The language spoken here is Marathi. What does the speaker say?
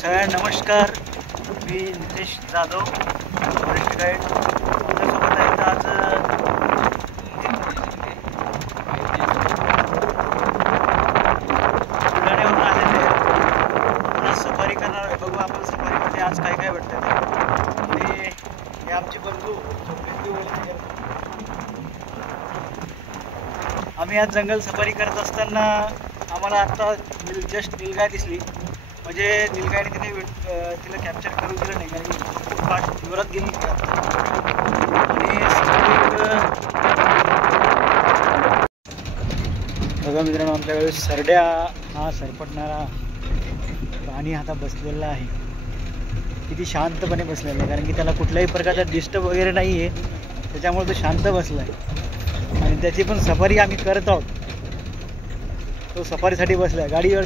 सगळ्यांना नमस्कार. मी नितेश जाधव, फॉरेस्ट गाईड. आपल्यासोबत आहेत आज बुलढाण्यावरून आलेले. आपण सफारी करणार आहे. बघू आपण सफारीमध्ये आज काय काय भेटतं ते. आणि हे आमचे बंधू आम्ही आज जंगल सफारी करत असताना आम्हाला आत्ता जस्ट नीलगाय दिसली. म्हणजे नीलगायने तिला कॅप्चर करू दिलं नाही, कारण खूप फास्ट जोरात गेली. आणि बघा मित्रांनो, आमच्याकडे सरड्या हा सरपटणारा प्राणी आता बसलेला आहे. किती शांतपणे बसलेला आहे, कारण की त्याला कुठल्याही प्रकारचा डिस्टर्ब वगैरे नाही आहे, त्याच्यामुळे तो शांत बसला आहे. आणि त्याची पण सफारी आम्ही करत आहोत. तो सफारीसाठी बसला आहे गाडीवर.